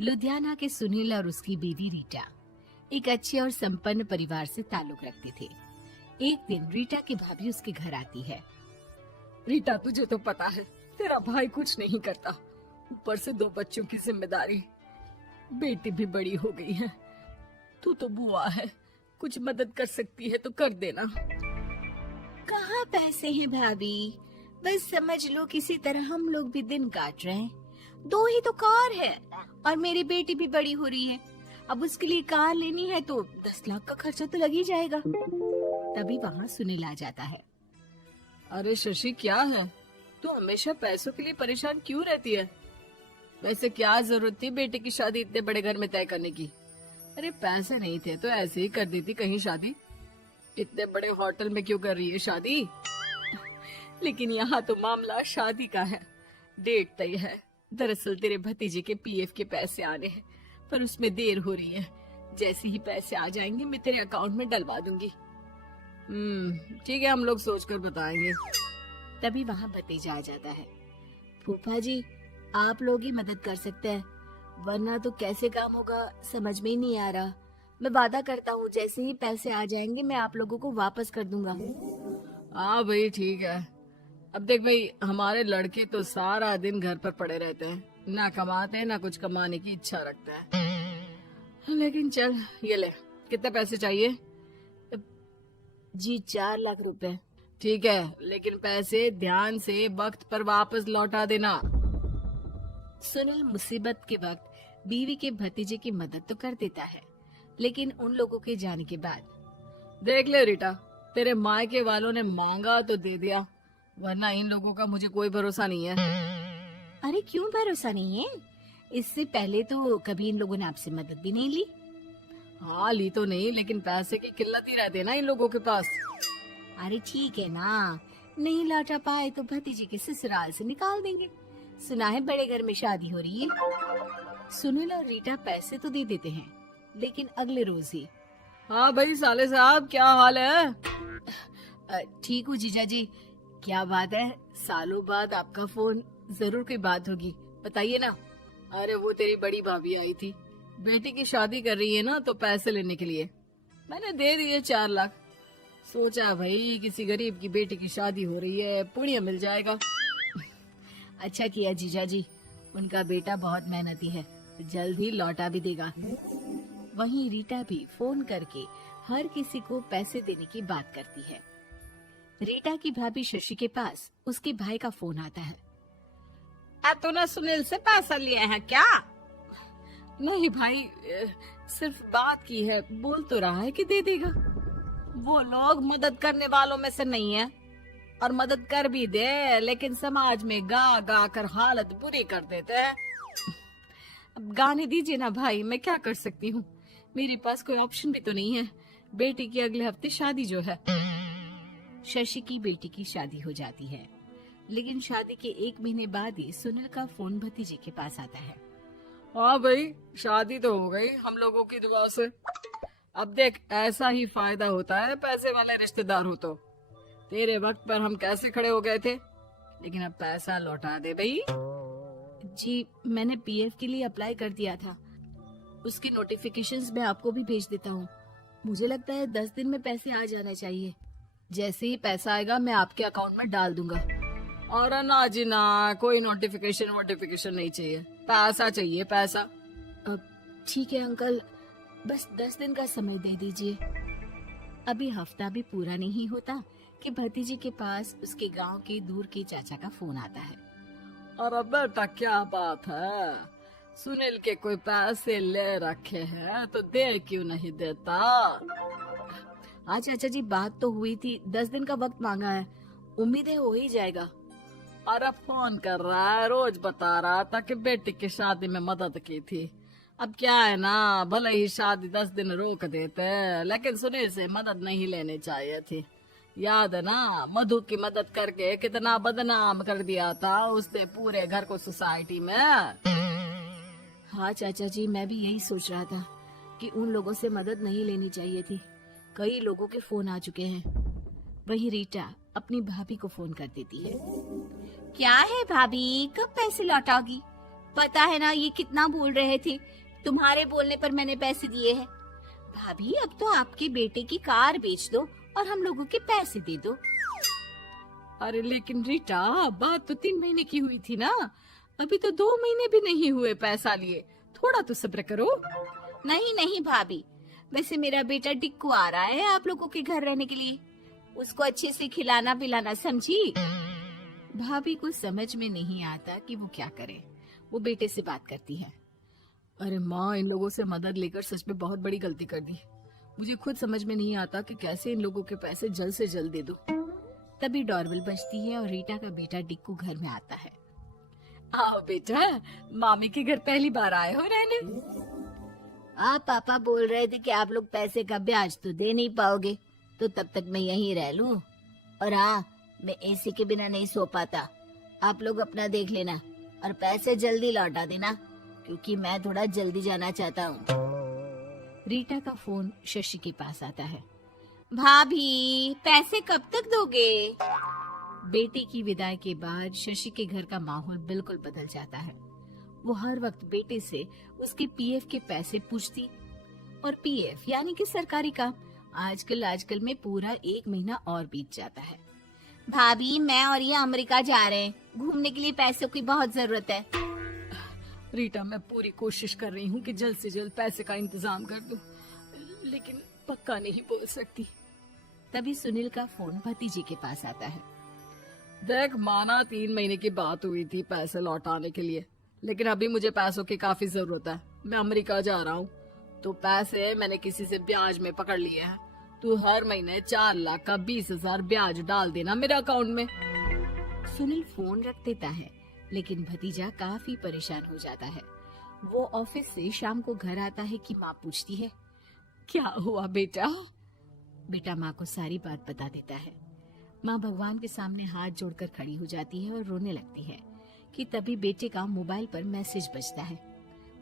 लुधियाना के सुनील और उसकी बीवी रीटा एक अच्छे और संपन्न परिवार से ताल्लुक रखते थे। एक दिन रीटा की भाभी उसके घर आती है। रीटा, तुझे तो पता है तेरा भाई कुछ नहीं करता, ऊपर से 2 बच्चों की जिम्मेदारी, बेटी भी बड़ी हो गई है। तू तो बुआ है, कुछ मदद कर सकती है तो कर देना। कहाँ पैसे हैं भाभी, बस समझ लो किसी तरह हम लोग भी दिन काट रहे हैं। 2 ही तो कार है और मेरी बेटी भी बड़ी हो रही है। अब उसके लिए कार लेनी है तो 10 लाख का खर्चा तो लग ही जाएगा। तभी वहाँ सुनील आ जाता है। अरे शशि, क्या है, तू हमेशा पैसों के लिए परेशान क्यों रहती है? वैसे क्या जरूरत थी बेटे की शादी इतने बड़े घर में तय करने की? अरे पैसे नहीं थे तो ऐसे ही कर देती कहीं शादी। इतने बड़े होटल में क्यों कर रही है शादी? लेकिन यहाँ तो मामला शादी का है, डेट तय है। दरअसल तेरे भतीजे के पीएफ के पैसे आने हैं, पर उसमें देर हो रही है। जैसे ही पैसे आ जाएंगे मैं तेरे अकाउंट में डलवा दूंगी। ठीक है, हम लोग सोचकर बताएंगे। तभी वहाँ भतीजा आ जाता है। फूफा जी, आप लोग ही मदद कर सकते हैं, वरना तो कैसे काम होगा समझ में ही नहीं आ रहा। मैं वादा करता हूँ जैसे ही पैसे आ जाएंगे मैं आप लोगों को वापस कर दूंगा। हाँ भाई, ठीक है। अब देख भाई, हमारे लड़के तो सारा दिन घर पर पड़े रहते हैं, ना कमाते हैं ना कुछ कमाने की इच्छा रखते हैं। लेकिन चल, ये ले, कितने पैसे चाहिए? जी 4 लाख रुपए। ठीक है, लेकिन पैसे ध्यान से वक्त पर वापस लौटा देना। सुनील मुसीबत के वक्त बीवी के भतीजे की मदद तो कर देता है, लेकिन उन लोगों के जाने के बाद देख ले रीटा, तेरे मायके वालों ने मांगा तो दे दिया, वरना इन लोगों का मुझे कोई भरोसा नहीं है। अरे क्यों भरोसा नहीं है? इससे पहले तो कभी इन लोगों ने आपसे मदद भी नहीं ली। हाँ, ली तो नहीं, लेकिन पैसे की किल्लत ही रहती है ना इन लोगों के पास। अरे ठीक है ना, नहीं लौटा पाए तो भतीजे के ससुराल से निकाल देंगे। सुना है बड़े घर में शादी हो रही है। सुनील और रीटा पैसे तो दे देते हैं, लेकिन अगले रोज ही। हाँ भाई साले साहब, क्या हाल है? ठीक हूँ जीजा जी। क्या बात है, सालों बाद आपका फोन, जरूर कोई बात होगी, बताइए ना। अरे वो तेरी बड़ी भाभी आई थी, बेटी की शादी कर रही है ना, तो पैसे लेने के लिए मैंने दे दिए 4 लाख। सोचा भाई किसी गरीब की बेटी की शादी हो रही है, पुण्य मिल जाएगा। अच्छा किया जीजा जी, उनका बेटा बहुत मेहनती है, जल्द ही लौटा भी देगा। वहीं रीटा भी फोन करके हर किसी को पैसे देने की बात करती है। रीटा की भाभी शशि के पास उसके भाई का फोन आता है। तूने सुनील से पैसा लिए हैं क्या? नहीं भाई, सिर्फ बात की है, बोल तो रहा है कि दे देगा। वो लोग मदद करने वालों में से नहीं है, और मदद कर भी दे लेकिन समाज में गा गा कर हालत बुरी कर देते हैं। अब गाने दीजिए ना भाई, मैं क्या कर सकती हूँ, मेरे पास कोई ऑप्शन भी तो नहीं है। बेटी की अगले हफ्ते शादी जो है। शशि की बेटी की शादी हो जाती है, लेकिन शादी के 1 महीने बाद ही सुनील का फोन भतीजे के पास आता है। हाँ भाई, शादी तो हो गई हम लोगों की दुआ से। अब देख, ऐसा ही फायदा होता है पैसे वाले रिश्तेदार हो तो। तेरे वक्त पर हम कैसे खड़े हो गए थे, लेकिन अब पैसा लौटा दे भाई। जी, मैंने पीएफ के लिए अप्लाई कर दिया था, उसके नोटिफिकेशंस मैं आपको भी भेज देता हूँ। मुझे लगता है 10 दिन में पैसे आ जाना चाहिए। जैसे ही पैसा आएगा मैं आपके अकाउंट में डाल दूंगा। और ना जी ना, कोई नोटिफिकेशन नहीं चाहिए, पैसा चाहिए, पैसा। अब ठीक है अंकल, बस 10 दिन का समय दे दीजिए। अभी हफ्ता भी पूरा नहीं होता कि भतीजे के पास उसके गांव के दूर के चाचा का फोन आता है। अरे बेटा, क्या बात है, सुनील के कोई पैसे ले रखे हैं तो दे क्यों नहीं देता? हाँ चाचा जी, बात तो हुई थी, 10 दिन का वक्त मांगा है, उम्मीद है हो ही जाएगा। अरे फोन कर रहा है, रोज बता रहा था कि बेटी की शादी में मदद की थी। अब क्या है ना, भले ही शादी 10 दिन रोक देते, लेकिन सुनील से मदद नहीं लेनी चाहिए थी। याद है ना, मधु की मदद करके कितना बदनाम कर दिया था उसने पूरे घर को सोसाइटी में। हाँ चाचा जी, मैं भी यही सोच रहा था कि उन लोगों से मदद नहीं लेनी चाहिए थी। कई लोगों के फोन आ चुके हैं। वही रीटा अपनी भाभी को फोन कर देती है। क्या है भाभी, कब पैसे लौटाओगी? पता है ना ये कितना बोल रहे थे, तुम्हारे बोलने पर मैंने पैसे दिए हैं। भाभी अब तो आपके बेटे की कार बेच दो और हम लोगों के पैसे दे दो। अरे लेकिन रीटा, बात तो 3 महीने की हुई थी ना, अभी तो 2 महीने भी नहीं हुए पैसा लिए, थोड़ा तो सब्र करो। नहीं नहीं भाभी, वैसे मेरा बेटा टिक्कू आ रहा है आप लोगों के घर रहने के लिए, उसको अच्छे से खिलाना पिलाना, समझी। भाभी को समझ में नहीं आता कि वो क्या करे। वो बेटे से बात करती है। अरे माँ, इन लोगों से मदद लेकर सच में बहुत बड़ी गलती कर दी। मुझे खुद समझ में नहीं आता कि कैसे इन लोगों के पैसे जल्द से जल्द दे दूं। तभी डोरबेल बजती है और रीटा का बेटा टिक्कू घर में आता है। आओ बेटा, मामी के घर पहली बार आए हो रहने। आप पापा बोल रहे थे कि आप लोग पैसे का ब्याज तो दे नहीं पाओगे, तो तब तक मैं यहीं रह लूं। और हाँ, मैं एसी के बिना नहीं सो पाता। आप लोग अपना देख लेना और पैसे जल्दी लौटा देना, क्योंकि मैं थोड़ा जल्दी जाना चाहता हूँ। रीटा का फोन शशि के पास आता है। भाभी, पैसे कब तक दोगे? बेटे की विदाई के बाद शशि के घर का माहौल बिल्कुल बदल जाता है। वो हर वक्त बेटे से उसके पीएफ के पैसे पूछती, और पीएफ यानी कि सरकारी काम। आजकल में पूरा 1 महीना और बीत जाता है। भाभी, मैं और ये अमेरिका जा रहे हैं, घूमने के लिए पैसों की बहुत जरूरत है। रीटा, मैं पूरी कोशिश कर रही हूँ कि जल्द से जल्द पैसे का इंतजाम कर दूं, लेकिन पक्का नहीं बोल सकती। तभी सुनील का फोन भतीजे के पास आता है। देख माना 3 महीने की बात हुई थी पैसे लौटाने के लिए, लेकिन अभी मुझे पैसों की काफी जरूरत है। मैं अमेरिका जा रहा हूँ, तो पैसे मैंने किसी से ब्याज में पकड़ लिए हैं। तू हर महीने 4 लाख का 20,000 ब्याज डाल देना मेरे अकाउंट में। सुनील फोन रख देता है, लेकिन भतीजा काफी परेशान हो जाता है। वो ऑफिस से शाम को घर आता है कि माँ पूछती है, क्या हुआ बेटा? बेटा माँ को सारी बात बता देता है। माँ भगवान के सामने हाथ जोड़कर खड़ी हो जाती है और रोने लगती है कि तभी बेटे का मोबाइल पर मैसेज बजता है।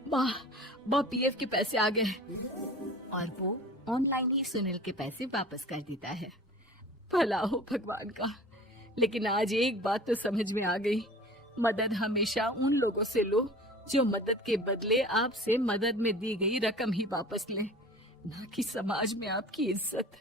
माँ पीएफ के पैसे आ गए। और वो ऑनलाइन ही सुनील के पैसे वापस कर देता है। भला हो भगवान का। लेकिन आज एक बात तो समझ में आ गई, मदद हमेशा उन लोगों से लो जो मदद के बदले आपसे मदद में दी गई रकम ही वापस लें, ना कि समाज में आपकी इज्जत।